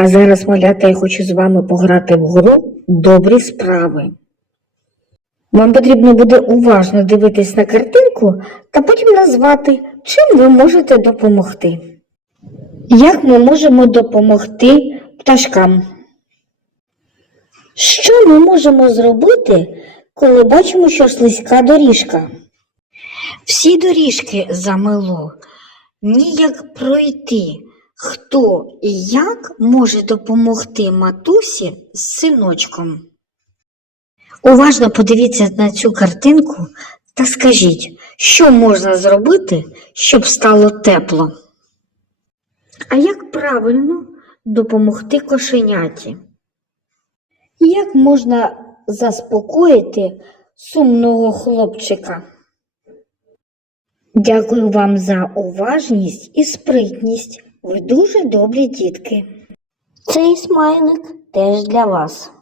А зараз, малята, я хочу з вами пограти в гру добрі справи. Вам потрібно буде уважно дивитись на картинку та потім назвати, чим ви можете допомогти. Як ми можемо допомогти пташкам? Що ми можемо зробити, коли бачимо, що слизька доріжка? Всі доріжки замело. Ніяк пройти. Хто і як може допомогти матусі з синочком? Уважно подивіться на цю картинку та скажіть, що можна зробити, щоб стало тепло? А як правильно допомогти кошеняті? Як можна заспокоїти сумного хлопчика? Дякую вам за уважність і спритність. Ви дуже добрі дітки. Цей смайлик теж для вас.